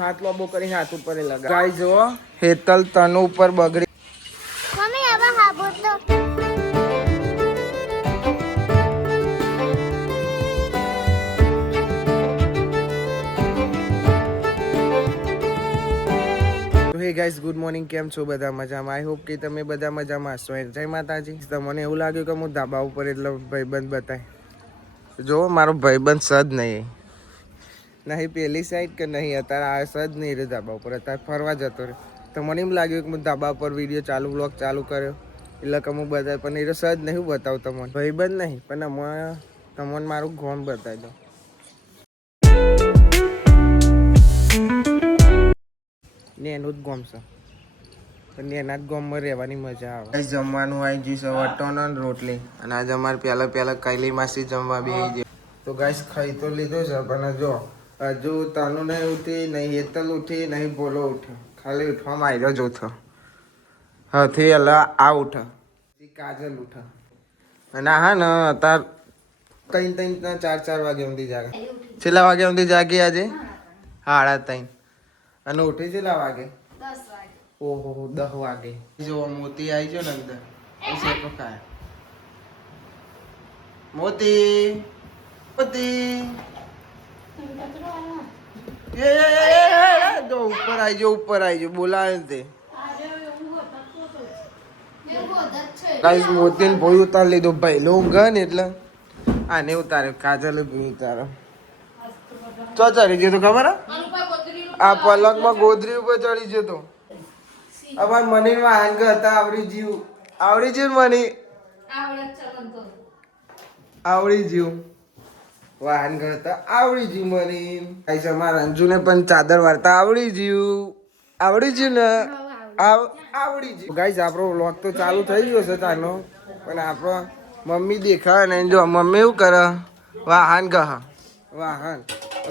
હાથ લોબો કરી હાથ ઉપર લગા ગાય જો હેતલ તનુ ઉપર બગડી મમ્મી હવે હાબો તો હે ગાઈસ ગુડ મોર્નિંગ કેમ છો બધા મજામાં આઈ હોપ કે તમે બધા મજામાં હશો જય માતાજી તો મને એવું લાગ્યું કે હું ધાબા ઉપર એટલે ભાઈબંધ બતાય જો મારો ભાઈબંધ સદ નહીં પેલી સાઈડ કે નહીં અત્યારે આ સદ નહીં રે ધાબા ઉપર અત્યારે ફરવા જતો રહે તો મને એમ લાગ્યું કે હું ધાબા પર વિડીયો ચાલુ વ્લોગ ચાલુ કર્યો એટલે કે હું બતાય પણ એ સદ નહીં બતાવું તમને ભાઈબંધ નહીં પણ તમને મારું ગોમ બતાવી દઉં ને એનું જ ગોમ છે પણ એના જ ગોમમાં રહેવાની મજા આવે જમવાનું આવી ગયું છે વટોનો ને રોટલી અને આજે અમારે પહેલા કૈલી માસી જમવા બી આવી જાય તો ગાઈસ ખાઈ તો લીધું છે પણ જો હજુ તનુ નહીં ઉઠી નહીં હેતલ ઉઠી નહીં બોલો ઉઠ્યો ખાલી ઉઠવામાં આવ્યો જ ઉઠો હથી એલા આ ઉઠ કાજલ ઉઠ અને હા ને અત્યારે 3 વાગે ઊંધી જાગે છેલ્લા વાગે ઊંધી જાગી આજે 3:30 અને ઉઠી છેલ્લા વાગે 10 વાગે ઓહો 10 વાગે જો મોતી આવી ગયો ને અંદર એ તો ખાય મોતી મોતી જો ઉપર આવી ગયો બોલાવે તે ગાઈસ મોતીને ભોય ઉતાર લીધો ભાઈ લો ઊંઘ ને એટલે આને ઉતાર્યો કાજલ ભી ઉતારો ચો ચડી ગયો તો ખબર આ પલંગમાં ગોદરી ઉપર ચડી ગયો તો અમાર મની વાહન હતા આવડી જીવ મની આવડી જીવ વાહન કરતા આવડી જીવ મની ગાઈસ અમાર અંજુને પણ ચાદર વાર્તા આવડી જીવ ને આવડી જીવ ગાઈસ આપણો વ્લોગ તો ચાલુ થઈ ગયો છે તાનો પણ આપણો મમ્મી દેખાય ને જો મમ્મી એવું કરે વાહન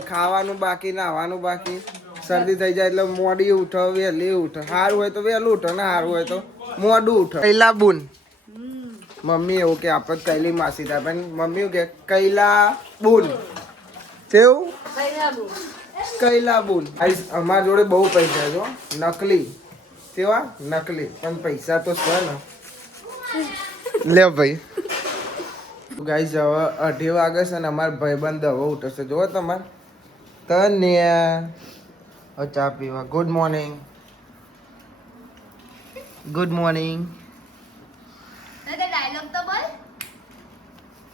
ખાવાનું બાકી નાહવાનું બાકી શરદી થઈ જાય એટલે મોડી ઉઠો વહેલી ઉઠો સારું હોય તો વહેલું ઉઠો ને સારું હોય તો મોડું ઉઠો કૈલા બુન મમ્મી એવું કે આપણે કૈલી માસી થાય પણ મમ્મી એવું કે કૈલા બુન કેવું કૈલા બુન અમારા જોડે બહુ પૈસા જો નકલી કેવા નકલી પણ પૈસા તો છે ને લે ભાઈ ગાઈસ હવે 2:30 વાગે છે ને અમારા ભાઈબંધ દવા ઉઠશે જો તમારે તને ચા પીવા ગુડ મોર્નિંગ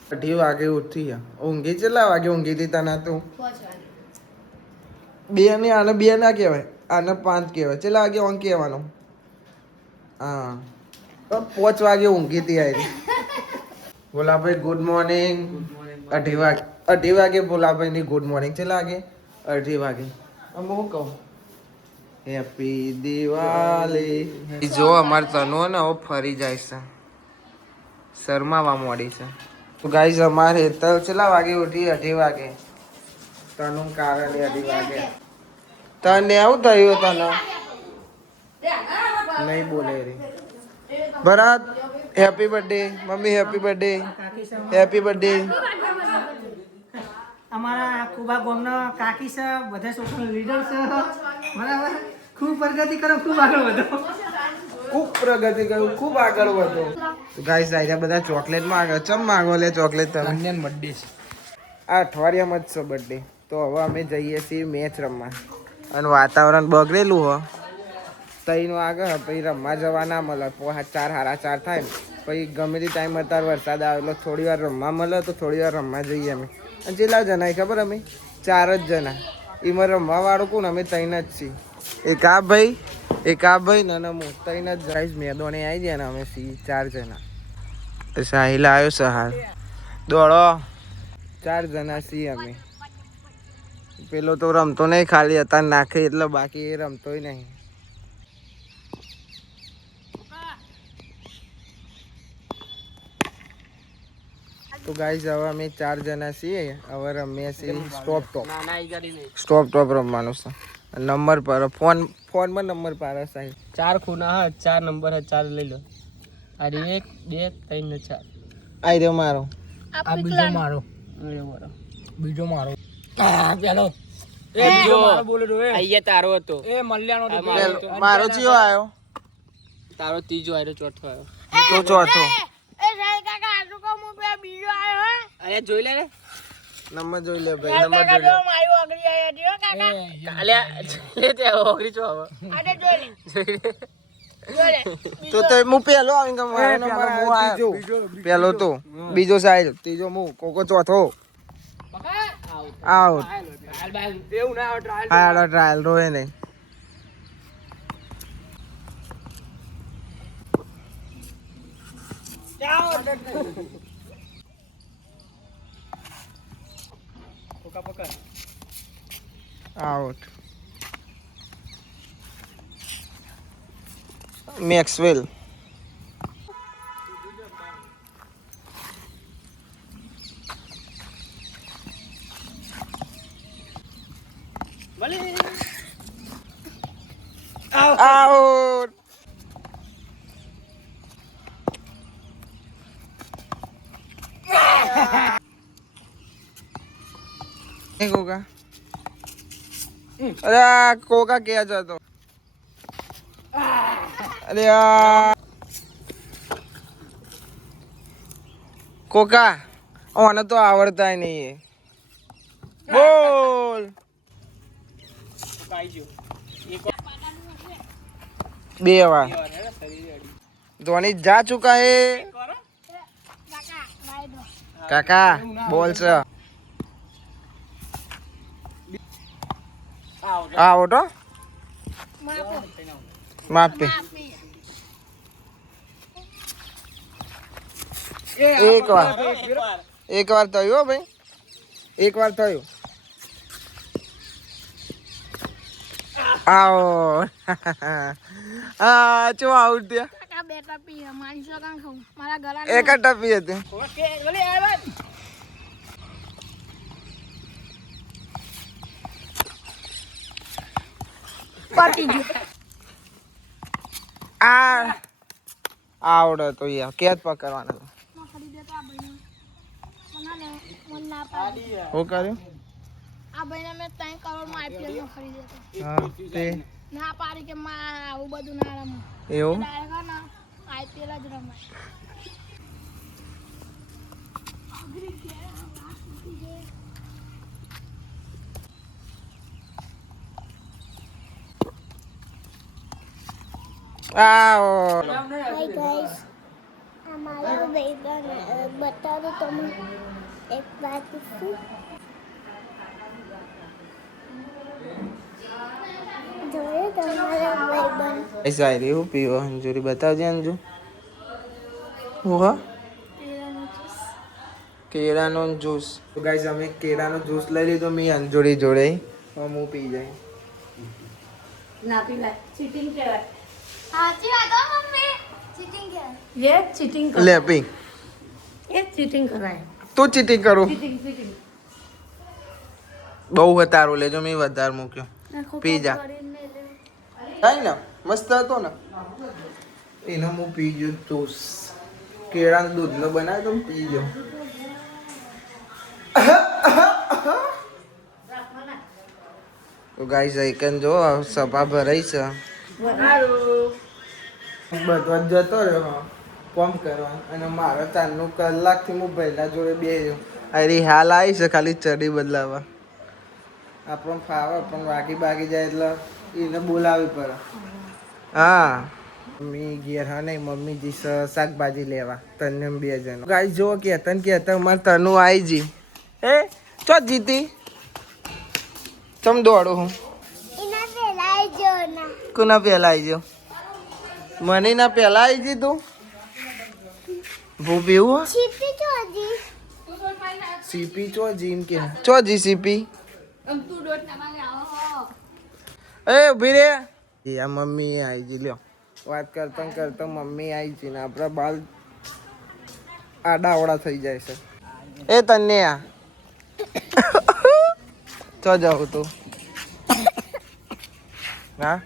2:30 વાગે ઉઠી ઊંઘી કેટલા વાગે ઊંઘી હતી તને તું 2 ને આને 2 ના કહેવાય આને 5 કહેવાય કેટલા વાગે ઊંઘ કહેવાનું હા તો 5 વાગે ઊંઘી હતી આવી ભોલાભાઈ ગુડ મોર્નિંગ 2:30 વાગે ભોલાભાઈ ની ગુડ મોર્નિંગ કેટલા વાગે 2:30 વાગે હું કહું હેપી દિવાળી જો અમારે તનુ ને હવે ફરી જાય છે શરમાવા મોડી છે તો ગાઈઝ અમારે હેતલ કેટલા વાગે ઉઠી 2:30 વાગે તનુ કારણે 2:30 વાગે તને આવું થયું તને નહીં બોલે રે Bharat happy birthday mummy happy birthday અમારા કુબા ગામના કાકી છે બધા છોકરાનો લીડર છે બરાબર ખૂબ પ્રગતિ કરો ખૂબ આગળ વધો ખૂબ આગળ વધો ગાઈસ આયા બધા ચોકલેટ માંગે ચમ માંગો લે ચોકલેટ તમે કન્યાનો બર્થડે છે આ અઠવાડિયામાં જ છે બર્થડે તો હવે અમે જઈએ છીએ મેચ રમવા અને વાતાવરણ બગડેલું હો 3 વાગે પછી રમવા જવા ના મળે 4 4:30 થાય ને પછી ગમે તે ટાઈમ અત્યારે વરસાદ આવેલો થોડી વાર રમવા મળે તો થોડી વાર રમવા જઈએ અમે અને કેટલા જણા ખબર અમે 4 જ જણા એમાં રમવા વાળું કોણ અમે 3 જ છીએ એક આ ભાઈ ને હું 3 જ ગાઈસ મેદોને આવી ગયા ને અમે 4 જણા સાહિલ આવ્યો સહાર દોડો 4 જણા છીએ અમે પેલો તો રમતો નહીં ખાલી અત્યારે નાખે એટલે બાકી એ રમતોય નહીં તો ગાઈસ હવે અમે 4 જણા છીએ હવે રમીએ છીએ સ્ટોપ ટોપ રમવાનું છે નંબર પર ફોનમાં નંબર પર સાહેબ 4 ખૂણા હા 4 નંબર હે 4 લઈ લો અરે 1 2 3 ને 4 આઈ રહ્યો મારો આ બીજો મારો બીજો મારો પેલો અહીંયા તારો હતો મારો ચિયો આવ્યો તારો ત્રીજો આવ્યો ચોથો આવ્યો તો ચોથો એ સાહેબ કાકા આટલું કહું હું પેલા બીજો આવ્યો હે અરે જોઈ લે ને નંબર જોઈ લે ભાઈ નંબર જોઈ લે મારું આગળ આવ્યા છે હો કાકા લે તે ઓગરી ચો હવે આને જોઈ લે જોઈ લે તો હું પેલો આવી ગયો મારો નંબર આવ્યો ત્રીજો પેલો તો બીજો સાઈડ ત્રીજો હું કોકો ચોથો આઉટ એવું ના ટ્રાયલ હાલો ટ્રાયલ રોય નહીં આઉટ મેક્સવેલ આઉટ કોકા અરે આ કોકા ક્યાં જતો અરે કોકા ઓને તો આવડતા નહીં બોલ બે વાર ધોની જા ચુકા હે કાકા ભાઈ દો કાકા બોલ છે આઉટ હો માપો માપી આપી એક વાર થયું હો ભાઈ એક વાર થયું આવો હા ચો આઉટ થયા કાકા બેટા પી મારી સગાં ખાઉં મારા ગળા એક જ ટપી હતી પટી ગયું આ આવડે તો યાર કેદ પકડવાનો ના ખરીદે તો આ ભાઈને મને મન ના પાડી હું કર્યું આ ભાઈને મેં 3 કરોડમાં આઈપીએલ નો ખરીદ્યો હતો હા તે ના પાડી કે માં આવું બધું ના રમું એવું ડાયરેક્ટ ના આઈપીએલ જ રમાય આવો હાય ગાઈસ અમારો ભાઈબંધ બતાવો તમે એક વાત શું જોયું તમારા ભાઈબંધ ऐसा है रे पीवा अंजूरी बताओ अंजू वो કેળાનો જ્યુસ તો ગાઈઝ અમે કેળાનો જ્યુસ લઈ લીધો મેં અંજોડી જોડે હું પી જાય સાચી વાત હો મમ્મી ચીટિંગ કે ये चीटिंग લે પી ये चीटिंग कर रहा है તું ચીટિંગ કરું चीटिंग चीटिंग બહુ વધારો લેજો મેં વધારે મૂક્યો પી જા કાંઈ ને મસ્ત હતો ને એનો હું પી ગયો જ્યુસ કેળાનો દૂધનો બનાવ્યો તો પી ગયો તો ગાઈઝ આઈકન જો સભા ભરાઈ છે બધો જતો રહ્યો કોમ કરવા અને મારા તારનું કલાકથી હું પહેલા જોડે બેસ્યો અરે હાલ આવી છે ખાલી ચડી બદલાવા આપણને ફાવે પણ બાકી જાય એટલે એને બોલાવી પડે હા મમ્મી ઘેર હા નહીં મમ્મી જી શાકભાજી લેવા તને 2 જણ ગાઈ જો કેતન મારે તનું આવી જી એ ચો જીતી ચમ દોડો હું ઇના પેલા જો ના કોના પહેલા આવી ગયો મને ના પહેલા આવી જી તું ભૂપી એવું છીપી ચોજી સીપી ચો જીમ કે ચો જી સીપી તું ડોટ ના માંગે આવો એ ઉભી રે એ આ મમ્મી આવી જી લ્યો વાત કરતા મમ્મી આવી જી ને આપણા બાલ આડાવડા થઈ જાય છે એ તને આ ચો જાઉં તું હા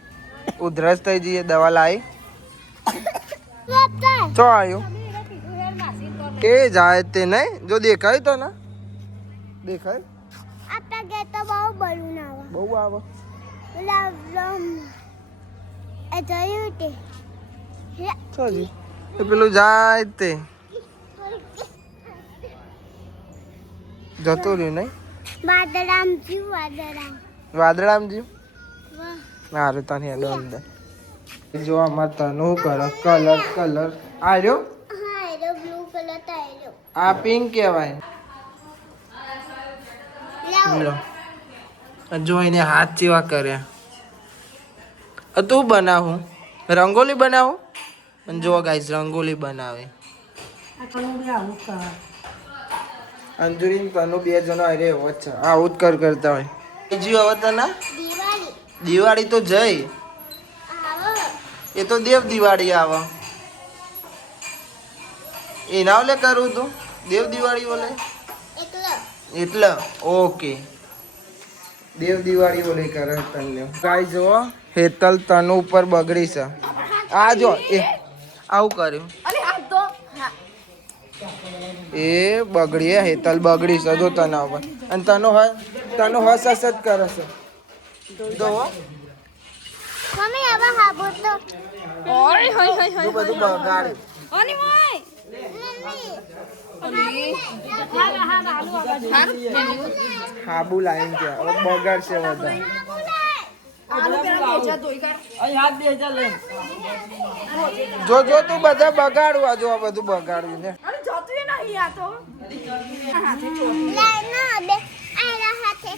ઉધરસ થઈ જઈએ દવા લાવી ચો આવ્યું એ જાય તે નહીં જો દેખાય તો ને દેખાય આપણા ઘેર તો બહુ બલૂન આવે બહુ આવે પેલા એ જોયું તે સોજી એ પેલું જાય તે જતું રહ્યું નહીં વાદળામ જીવ વાદળામ વાદળામ જીવ વાહ સારું તને હેડો અંદર જો અમાર તનુ કરો કલર આ રહ્યો હા એનો બ્લુ કલર તાયરો આ પિંક કહેવાય લાવ લો જો એને હાથ જેવા કર્યા તું બનાવું રંગોલી બનાવું અને જો ગાઈસ રંગોલી બનાવે અંજુરી તનુ બે જણો અરે એવો જ છે આવું જ કરતા હોય બીજું હવે તને દિવાળી દિવાળી તો જઈ આવો એ તો દેવ દિવાળી આવે એના ઓલે કરું તું દેવ દિવાળી ઓલે એકલો એટલે ઓકે દેવ દિવાળી ઓલે કરે તને ગાય જો હેતલ તનુ ઉપર બગડી છે આ જો એ આવું કર્યું એ બગડી હેતલ બગડી છે જો તના ઉપર અને તનો હસ હસ જ કરે છે જો મમ્મી હવે હાબો તો જો બધું બગાડ હાબુ લાઈન કે હવે બગાડશે બધા જો તું બધા બગાડવા જો આ બધું બગાડ્યું ને લે ના બે આયરા હાથે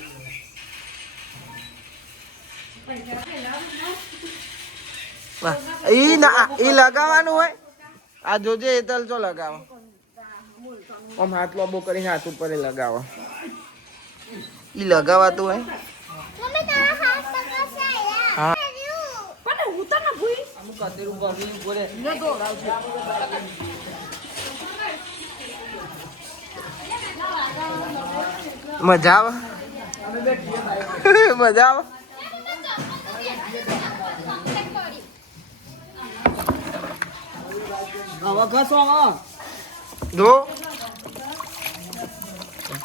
વાહ, ઈ લગાવવાનું હોય આ જોજે હેતલ ચો લગાવો આમ હાથ લોબો કરીને હાથ ઉપર લગાવો ઈ લગાવાતું હોય મમ્મી તારા હાથ પકડશે હા. મજા આવે મજા આવે જો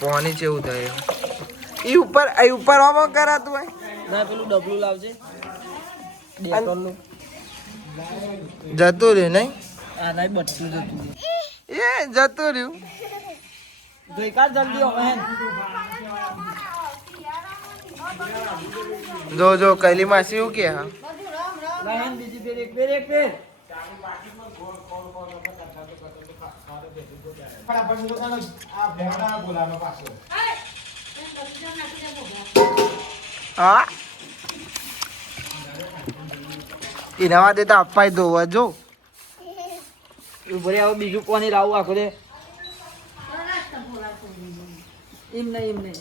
પાણી જેવું થાય ઈ ઉપર આમાં કરાતું હોય પેલું ડબલું લાવજે જતું રહ્યું નહીં આ નહીં બટલું જતું એ જતું રહ્યું ગઈકાલ જલ્દી હવે જો કૈલી માસી એવું કે હા બીજી ફેર એક ફેર હા એના વાદે તો અપાઈ દો જો ઉભરે આવો બીજું પાણી લાવું આખો દે એમ નહીં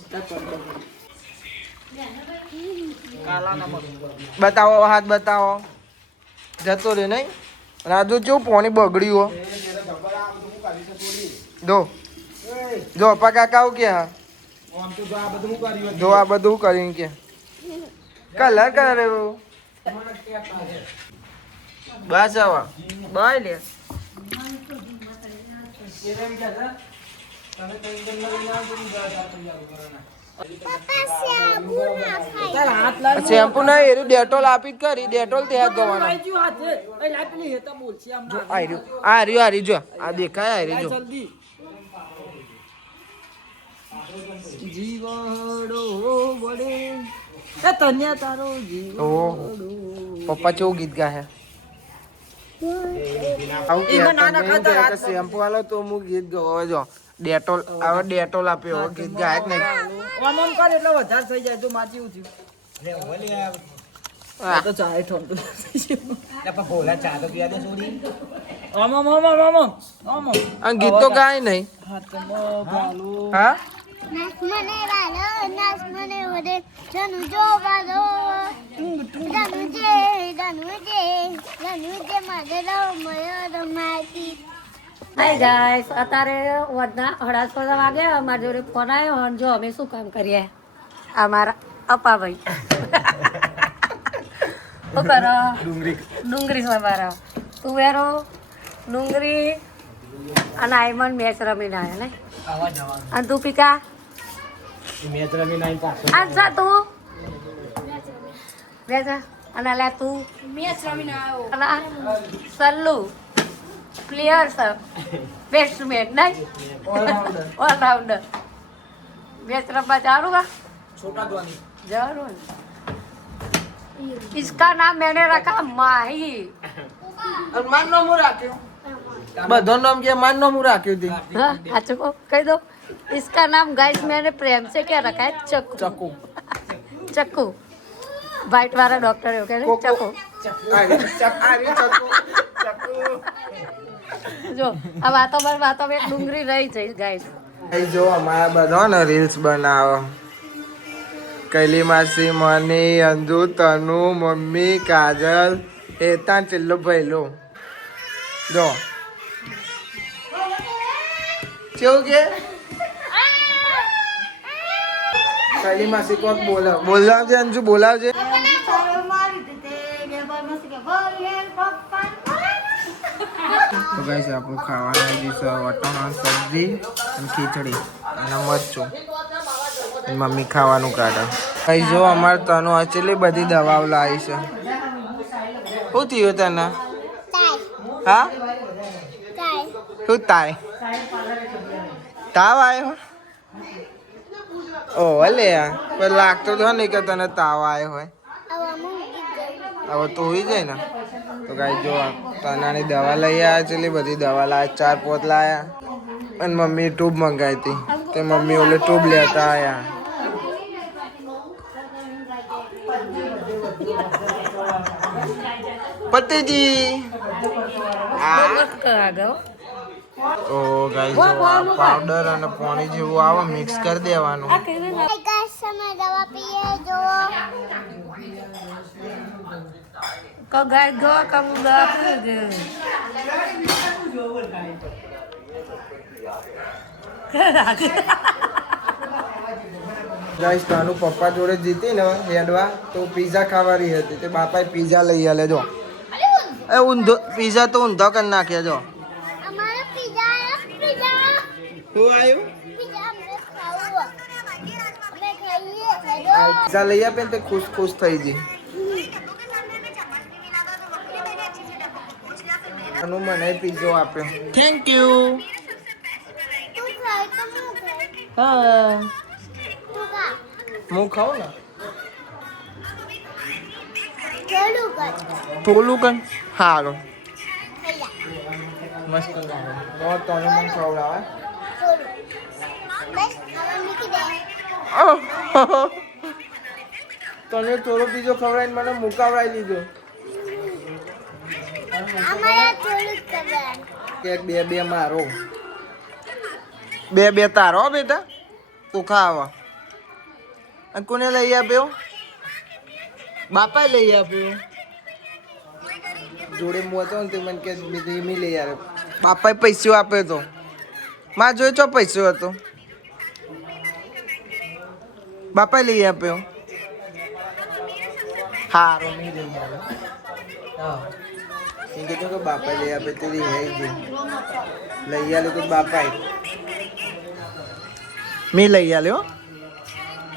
કાલા નમક બતાવો હાથ બતાવો જતો રે નહીં રાજુ કેવું પાણી બગડ્યું હો જો અપા કાકા આવું કે હા જો આ બધું કરીને કે કલર કરે બસ હવે બાય લે શેમ્પુ ના એરું ડેટોલ આપી જ કરી ડેટોલ ત્યાં ધોવાનો આ રહ્યું જો આ દેખાય આ રહ્યું જો જીવડો વડે એ તન્યા તારો ઓહો પપ્પા કેવું ગીત ગાહે શેમ્પુ આલો તો હું ગીત ગાવ જો ડેટોલ હવે ડેટોલ આપ્યો હવે ગીત ગાય જ નહીં ઓમ ઓમ કર એટલે વધારે થઈ જાય તો માચી ઉઠ્યું તો ચાય ઠોંતું ઓમ ઓમ ઓમ ઓમ ઓમ ઓમ અને ગીત તો ગાય નહીં હા નાસ મને વાલો નાસ મને વડે જનુ જો વાલો ધનુજે માગરો મયો રમાતી હાય ગાઈસ અત્યારે વધના 8:30 વાગે અમારા જોડે ફોન આવ્યો અને જો અમે શું કામ કરીએ અમારા અપાભાઈ શું કરો ડુંગળી સમારો તુવેરો ડુંગળી અને આયમન મેચ રમીને આવ્યા ને અને તું પીકા આન્સર તું બેજા અને લે તું મેચ રમીને આવ્યો. અને સલ્લુ પ્લેયર છે બેટ્સમેન નહીં ઓલરાઉન્ડર मैच रब्बा जारूंगा जरूर इसका नाम मैंने रखा माही અને માન નામ હું રાખ્યું બધો નામ કે માન નામ હું રાખ્યું હતી हाँ अच्छा को कह दो इसका नाम गाइस मैंने प्रेम से क्या रखा है चक्कू ચકુ चक्कू वाइट वाला डॉक्टर है क्या कोको। चक्कू ચકુ जो अब बातों में डूंगरी रही जाए गाइस અહીં જો અમારા બધા ને રીલ્સ બનાવો કૈલી માસી મની અંજુ તનુ મમ્મી કાજલ હેતા ચિલ્લો ભૈલો જો કેવું કે કૈલી માસી કોક બોલાવજે અંજુ બોલાવજે તો ગાઈસ આપણું ખાવાનું આવી છે વટાણા સબ્જી અને ખીચડી અને મરચું અને મમ્મી ખાવાનું કાઢે ગાઈસ જો અમારે તનો અચેલી બધી દવાઓ લાવી છે શું થયું તને હા શું તાય તાવ આવ્યો ઓ અલે પણ લાગતો તો નહીં કે તને તાવ આવ્યો હોય હવે તો હોઈ જાય ને તો ગાઈ જો તનાની દવા લઈ આવ્યા છે બધી દવા લાવ્યા 4 પોત લાયા અને મમ્મી ટ્યુબ મંગાવી હતી તો મમ્મી ઓલે ટ્યુબ લેતા આવ્યા પતિજી તો ગાઈ જો પાવડર અને પાણી જેવું આવે મિક્સ કરી દેવાનું દવા પીએ જો गाय गो कब ગાઈસ તાનું પપ્પા જોડે જીતી ને હેડવા તો પીઝા ખાવાની હતી તે બાપાએ પીઝા લઈ આલે જો એ ઊંધો પીઝા તો ઊંધો કરી નાખ્યા જો અમારો પિઝા શું આવ્યું પિઝા અમે ખાવું અમે ખાઈએ પીઝા લઈ આપે ને તે ખુશ ખુશ થઈ ગઈ અનુ મને પીઝો આપ્યો થેન્ક યુ તું ખાય તો હું ખાય હા તું ખા હું ખાઉં ને થોડું કર થોડું કન સારું ખાઈ જા મસ્ત લાગે બહુ તને મને ખવડાવે થોડું બસ હવે મૂકી દે તને થોડો પીઝો ખવડાવીને મને મુકાવડાવી દીધો અમારે થોડું કરવાનું કે બે મારો બે તારો બેટા તું ખાવા અને કોને લઈ આપ્યો બાપાએ લઈ આપ્યો જોડે મોતો ને તે મને કે ધીમી લઈ આવે બાપાએ પૈસો આપ્યો તો માં જોઈ ચો પૈસો હતો બાપાએ લઈ આપ્યો હારો નહીં લઈ આવે હા એમ કીધું કે બાપાએ લઈ આપે તે લઈ આવી લઈ આલે તો બાપાએ મેં લઈ આલ્યો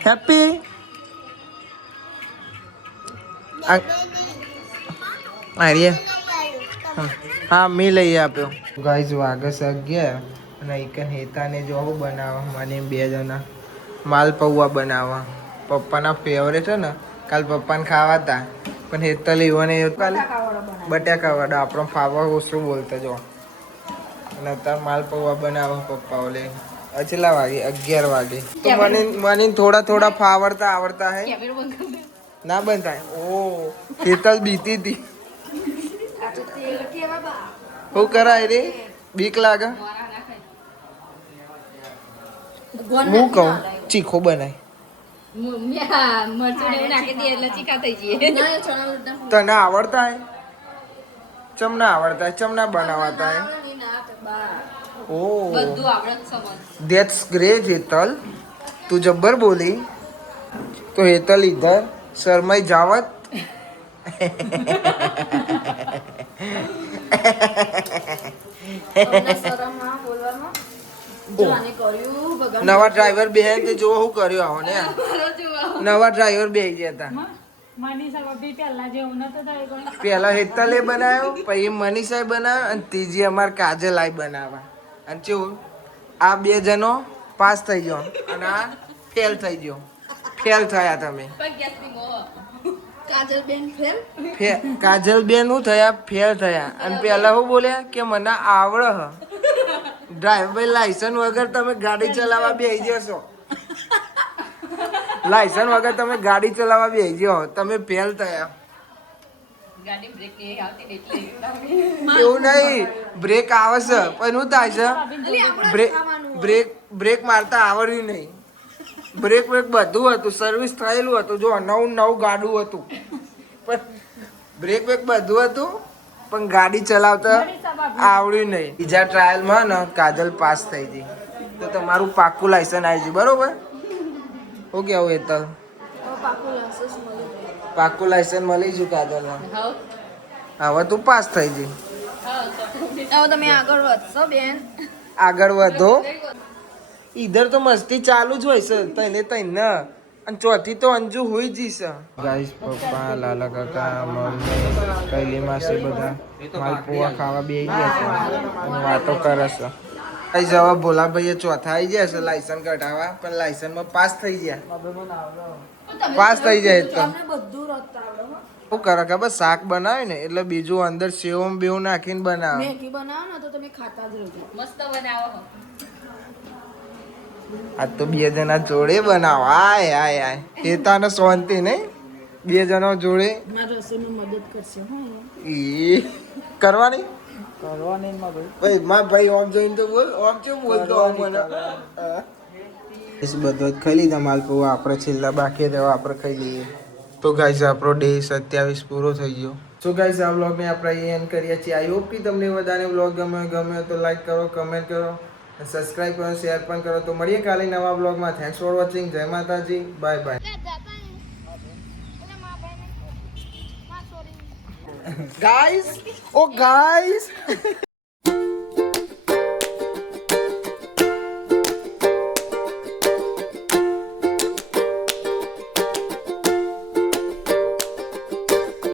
હેપી આર્ય હા મેં લઈ આપ્યો ગાઈઝ વાગસ 11 અને એકન હેતાને જો બનાવવા મને 2 જણા માલપૌવા બનાવવા પપ્પાના ફેવરેટ છે ને કાલ પપ્પાને ખાવા હતા પણ હેતલ એવોને કાલે બટાકા વડા આપણો ફાવા ઓછું બોલતા જો અને અત્યારે માલપૌવા બનાવવા પપ્પા ઓલે અચલા વાગે 11 વાગે તો મને થોડા આવડતા હે ના બંધ થાય ઓ હેતલ બીતી હતી હું કરાય રે બીક લાગે હું કહું ચીખો બનાય તને આવડતા હે ચમના આવડતા હે ચમના બનાવતા હે ઓ ધેટ્સ ગ્રેટ હેતલ તું જબ્બર બોલી તો હેતલ ઇધર શરમાઈ જાવત નવા ડ્રાઈવર બે તે જો હું કર્યો આવો ને નવા ડ્રાઈવર બે ગયા હતા પેલા હેતલે બનાવ્યો પછી મનીષાએ બનાવ્યો અને ત્રીજી અમાર કાજલાઈ બનાવવા અને કેવું આ બે જણો પાસ થઈ ગયો અને આ ફેલ થઈ ગયો ફેલ થયા તમે કાજલ બેન હું થયા ફેલ થયા અને પેલા હું બોલ્યા કે મને આવડે હ ડ્રાઈવર લાયસન્સ વગર તમે ગાડી ચલાવવા બેસી જશો લાયસન્સ વગર તમે ગાડી ચલાવવા બેસી જાઓ તમે ફેલ થયા એવું નહીં બ્રેક આવે છે પણ શું થાય છે બ્રેક મારતા આવડ્યું નહીં બ્રેક બધું હતું સર્વિસ થયેલું હતું જો નવું ગાડું હતું પણ બ્રેક બધું હતું પણ ગાડી ચલાવતા આવડ્યું નહીં બીજા ટ્રાયલમાં ને કાજલ પાસ થઈ ગઈ તો તમારું પાક્કું લાયસન્સ આવી ગયું બરોબર શું કેવું હેતલ પાક્કું લાયસન્સ મળી ગયું કાજલમાં હવે તું પાસ થઈ ગઈ આગળ વધો ઈધર તો મસ્તી ચાલુ જ હોય છે તને તને અને ચોથી તો અંજુ હોઈ જઈશ ગાઈસ પપ્પા લાલા કાકા મમ્મી કૈલી માસી બધા માલપુઆ ખાવા બેસી ગયા છે અને વાતો કરે છે કઈ જવા ભોલાભાઈએ ચોથા આવી ગયા છે લાયસન્સ કઢાવવા પણ લાયસન્સમાં પાસ થઈ ગયા પાસ થઈ જાય તો શું કરે ખબર શાક બનાવે ને એટલે બીજું અંદર સેવ બેવ નાખીને બનાવે આ તો બે જણા જોડે બનાવો આય આય આય હેતાને શાંતિ નહીં બે જણા જોડે કરવાની ભાઈ ભાઈ ઓમ જોઈને તો બોલ ઓમ કેમ બોલતો ઓમ મને બધો જ ખાઈ લીધા માલપુઆ આપણે છેલ્લા બાકી રહેવા આપણે ખાઈ લઈએ તો ગાઈસ આપણો ડે 27 પૂરો થઈ ગયો સો ગાઈસ આ વ્લોગને આપણે એન્ડ કરીએ છીએ આઈ હોપ કે તમને વધારે વ્લોગ ગમે તો લાઈક કરો કમેન્ટ કરો સબસ્ક્રાઇબ કરો શેર પણ કરો તો મળીએ કાલે નવા વ્લોગમાં થેન્ક્સ ફોર વોચિંગ જય માતાજી બાય બાય ગાઈસ ઓ ગાઈસ